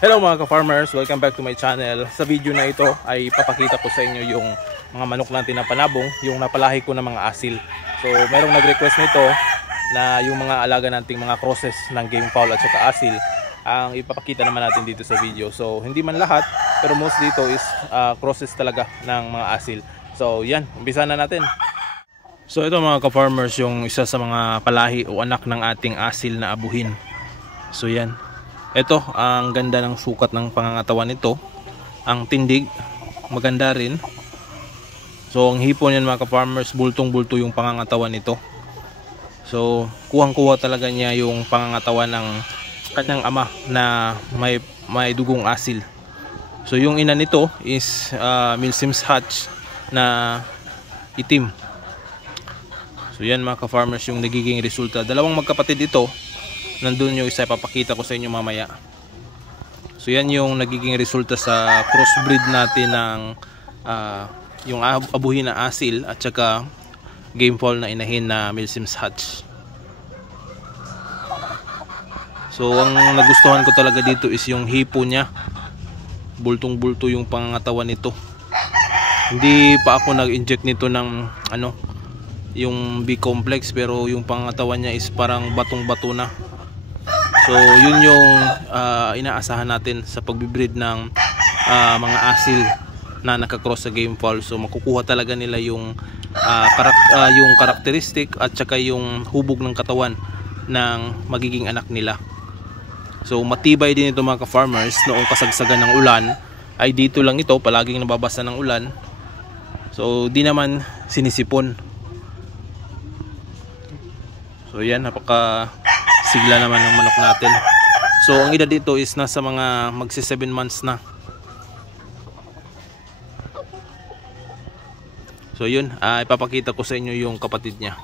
Hello mga ka-farmers, welcome back to my channel. Sa video na ito ay papakita ko sa inyo yung mga manok natin na panabong, yung napalahi ko ng mga asil. So merong nag-request nito na yung mga alaga nating mga crosses ng game fowl at saka asil ang ipapakita naman natin dito sa video. So hindi man lahat, pero most dito is crosses talaga ng mga asil. So yan, umpisa na natin. So ito mga ka-farmers, yung isa sa mga palahi o anak ng ating asil na abuhin. So yan. Ito, ang ganda ng sukat ng pangangatawan nito. Ang tindig, maganda rin. So, ang hipo niyan mga ka-farmers, bultong-bulto yung pangangatawan nito. So, kuhang-kuha talaga niya yung pangangatawan ng kanyang ama na may dugong asil. So, yung ina nito is Milsim's Hatch na itim. So, yan mga ka-farmers yung nagiging resulta. Dalawang magkapatid ito. Nandun yung isa, papakita ko sa inyo mamaya. So yan yung nagiging resulta sa crossbreed natin ng yung abuhin na asil at saka game fowl na inahin na Milsim's Hatch. So ang nagustuhan ko talaga dito is yung hipo niya. Bultong-bulto yung pangangatawan nito. Hindi pa ako nag-inject nito ng yung B-complex, pero yung pangangatawan niya is parang batong-bato na. So yun yung inaasahan natin sa pagbibreed ng mga asil na nakakross sa game fowl. So makukuha talaga nila yung yung karakteristik at saka yung hubog ng katawan ng magiging anak nila. So matibay din ito mga ka-farmers. Noong kasagsagan ng ulan ay dito lang ito, palaging nababasa ng ulan. So di naman sinisipon. So yan, napaka sigla naman ng manok natin. So ang edad dito is nasa mga magsi 7 months na. So yun, ipapakita ko sa inyo yung kapatid niya.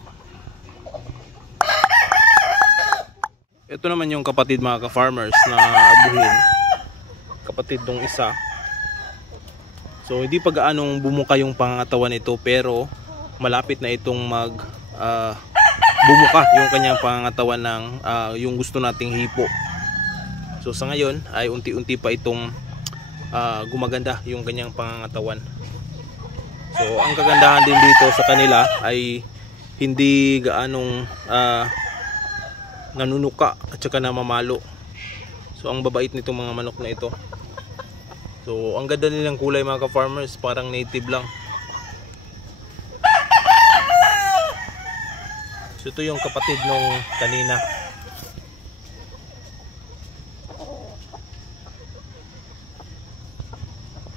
Ito naman yung kapatid mga ka-farmers na abuhin. Kapatid nung isa. So hindi pa gaanong bumuka yung pangangatawan nito, pero malapit na itong bumuka yung kanyang pangangatawan ng yung gusto nating hipo. So sa ngayon ay unti-unti pa itong gumaganda yung kanyang pangangatawan. So ang kagandahan din dito sa kanila ay hindi gaanong nanunuka at saka namamalo. So ang babait nitong mga manok na ito. So ang ganda nilang kulay mga ka-farmers, parang native lang. So ito yung kapatid nung kanina.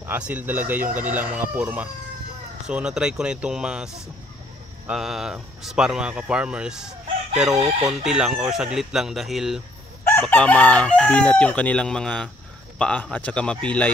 Asil talaga yung kanilang mga forma. So na-try ko na itong mas spar mga ka-farmers, pero konti lang or saglit lang dahil baka mabinat yung kanilang mga paa at saka mapilay.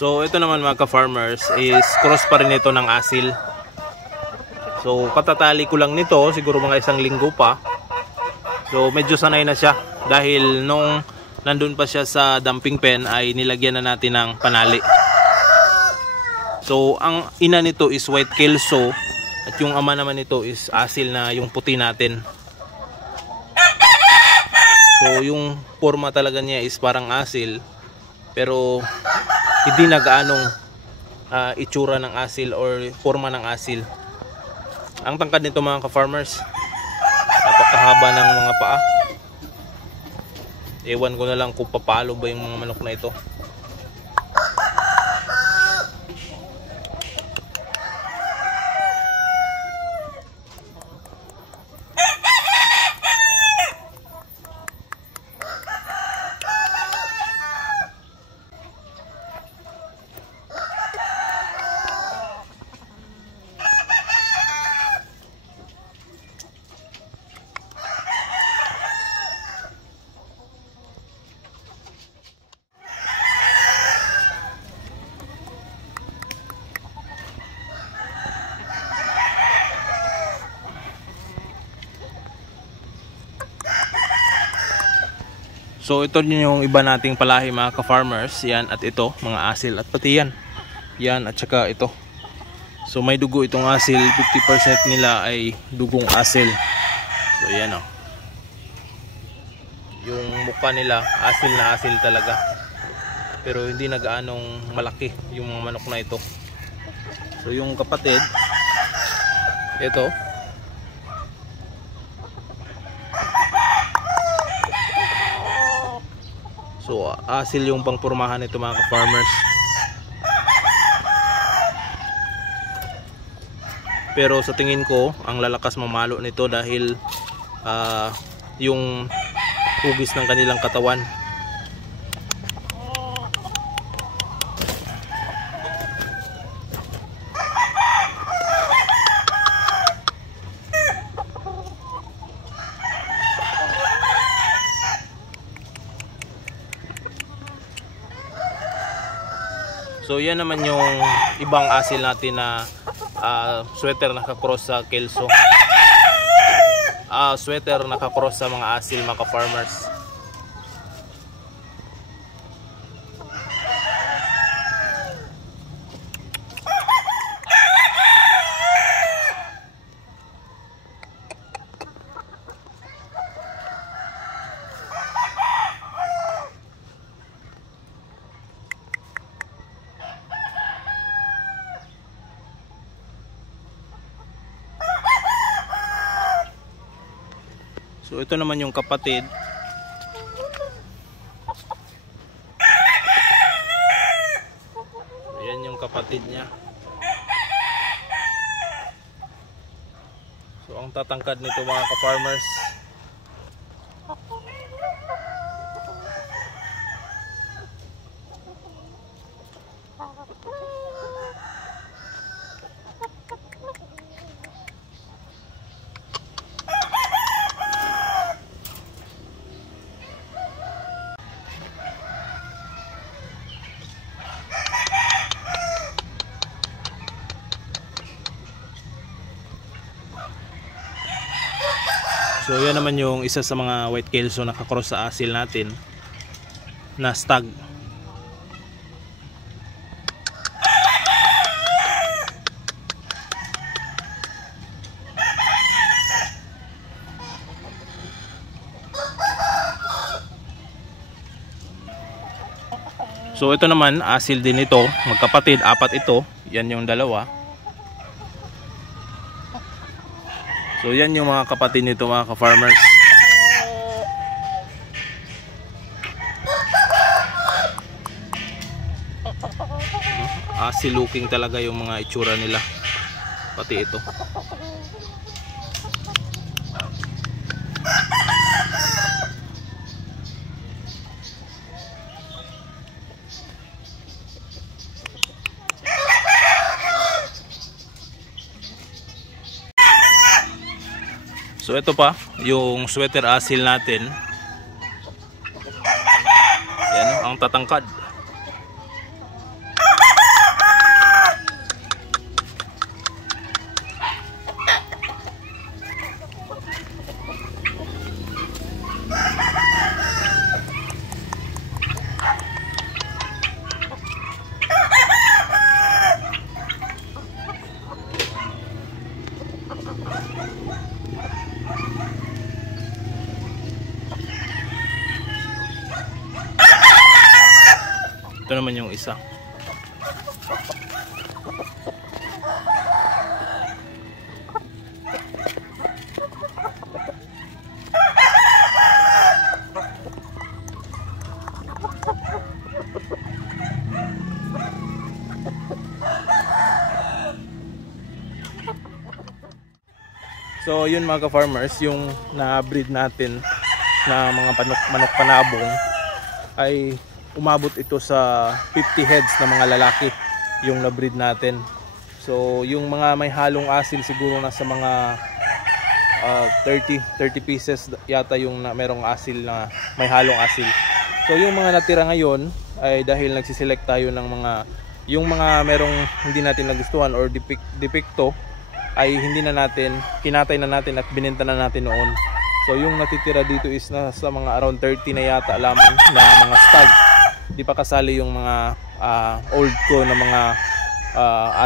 So ito naman mga ka-farmers is cross pa rin ito ng asil. So katatali ko lang nito, siguro mga 1 linggo pa. So medyo sanay na siya dahil nung nandun pa siya sa dumping pen ay nilagyan na natin ng panali. So ang ina nito is white kelso at yung ama naman nito is asil na yung puti natin. So yung forma talaga niya is parang asil, pero hindi na gaanong itsura ng asil or forma ng asil. Ang tangkad nito mga ka-farmers, napakahaba ng mga paa. Ewan ko na lang kung papalo ba yung mga manok na ito. So ito yung iba nating palahi mga ka-farmers. Yan at ito, mga asil at pati yan. Yan at saka ito. So may dugo itong asil, 50% nila ay dugong asil. So yan o. Yung mukha nila, asil na asil talaga. Pero hindi na gaanong malaki yung mga manok na ito. So yung kapatid, ito. So asil yung pangpormahan nito mga ka-farmers. Pero sa tingin ko ang lalakas mamalo nito dahil yung hugis ng kanilang katawan. So yan naman yung ibang asil natin na sweater nakakross sa kelso. Sweater nakakross sa mga asil mga farmers. So ito naman yung kapatid. Ayan yung kapatid niya. So ang tatangkad nito mga ka-farmers. So yan naman yung isa sa mga white kelso na nakakross sa asil natin na stag. So ito naman asil din ito, magkapatid, apat ito. Yan yung dalawa. So yan yung mga kapatid nito mga ka-farmers. Asil looking talaga yung mga itsura nila. Pati ito. So ito pa yung sweater asil natin. Yan ang tatangkad. Ito naman yung isa. So yun mga ka-farmers, yung na-breed natin na mga manok panabong ay umabot ito sa 50 heads na mga lalaki yung na-breed natin. So yung mga may halong asil siguro nasa mga 30 pieces yata yung merong asil na may halong asil. So yung mga natira ngayon ay dahil nagsiselect tayo ng yung mga merong hindi natin nagustuhan or depekto ay hindi na natin, kinatay na natin at binenta na natin noon. So yung natitira dito is nasa mga around 30 na yata lamang na mga stag. Di pa kasali yung mga old ko na mga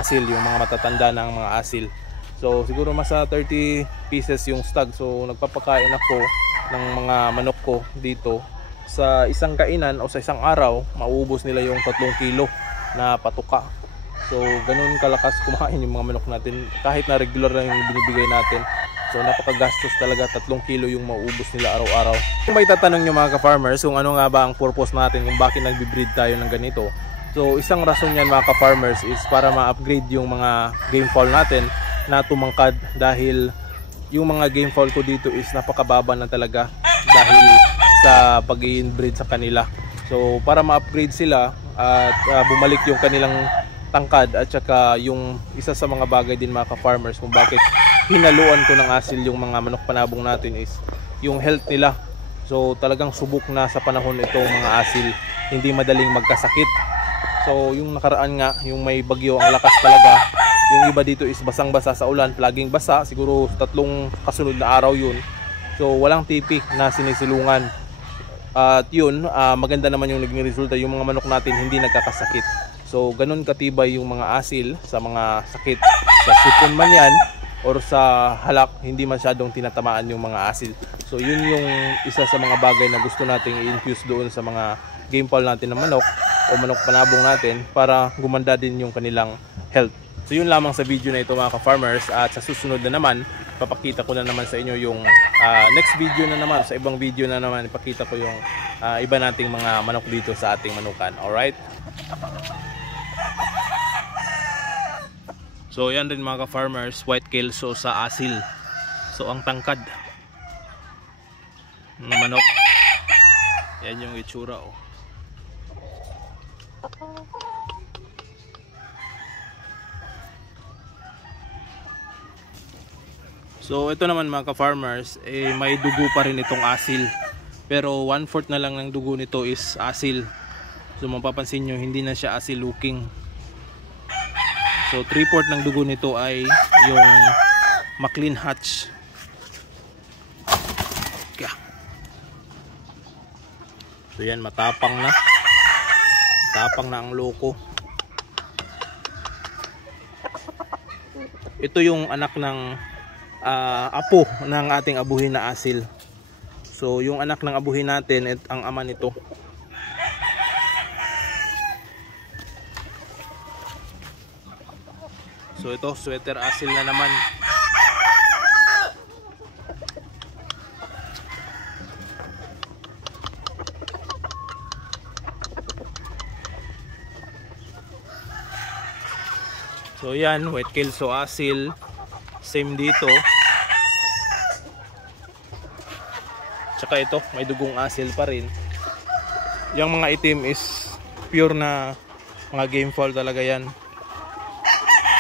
asil, yung mga matatanda ng mga asil. So siguro mas 30 pieces yung stag. So nagpapakain ako ng mga manok ko dito. Sa isang kainan o sa isang araw, mauubos nila yung 3 kilo na patuka. So ganun kalakas kumain yung mga manok natin kahit na regular lang yung binibigay natin. So napakagastos talaga, 3 kilo yung mauubos nila araw-araw. Kung may tatanong nyo mga ka-farmers kung ano nga ba ang purpose natin kung bakit nagbe-breed tayo ng ganito. So isang rason yan mga ka-farmers is para ma-upgrade yung mga game fowl natin na tumangkad, dahil yung mga game fowl ko dito is napakababa na talaga dahil sa pag-i-inbreed sa kanila. So para ma-upgrade sila at bumalik yung kanilang tangkad, at saka yung isa sa mga bagay din mga ka-farmers kung bakit hinaluan ko ng asil yung mga manok panabong natin is yung health nila. So talagang subok na sa panahon itong mga asil, hindi madaling magkasakit. So yung nakaraan nga, yung may bagyo ang lakas talaga, yung iba dito is basang-basa sa ulan, laging basa, siguro 3 kasunod na araw yun. So walang tipi na sinisilungan. At yun, maganda naman yung naging resulta, yung mga manok natin hindi nagkakasakit. So ganun katibay yung mga asil sa mga sakit, sa sipon man yan or sa halak, hindi masyadong tinatamaan yung mga asil. So yun yung isa sa mga bagay na gusto nating i-infuse doon sa mga game fowl natin ng manok o manok panabong natin para gumanda din yung kanilang health. So yun lamang sa video na ito mga ka-farmers, at sa susunod na naman papakita ko na naman sa inyo yung next video na naman, sa ibang video na naman ipakita ko yung iba nating mga manok dito sa ating manukan. Alright? So yan rin mga ka-farmers, white kelso sa asil. So ang tangkad ng manok, yan yung itsura oh. So ito naman mga ka-farmers, may dugo pa rin itong asil, pero 1/4 na lang ng dugo nito is asil. So mapapansin nyo, hindi na siya asil looking. So 3/4 ng dugo nito ay yung McLean Hatch. So yan, matapang na. Matapang na ang loko. Ito yung anak ng apo ng ating abuhin na asil. So yung anak ng abuhin natin, ang ama nito. So ito, sweater asil na naman. So yan, white kelso asil. Same dito. Tsaka ito, may dugong asil pa rin. Yung mga itim is pure na mga game fowl talaga yan.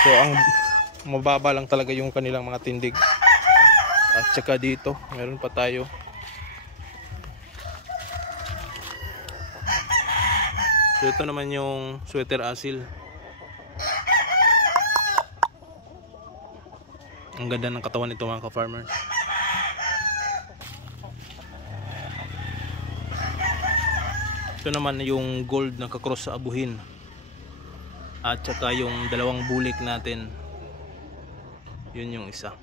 So ang mababa lang talaga yung kanilang mga tindig. At saka dito, meron pa tayo. So ito naman yung sweater asil. Ang ganda ng katawan nito mga ka-farmers. Ito naman yung gold na kakross sa abuhin. At saka yung dalawang bulik natin. Yun yung isa.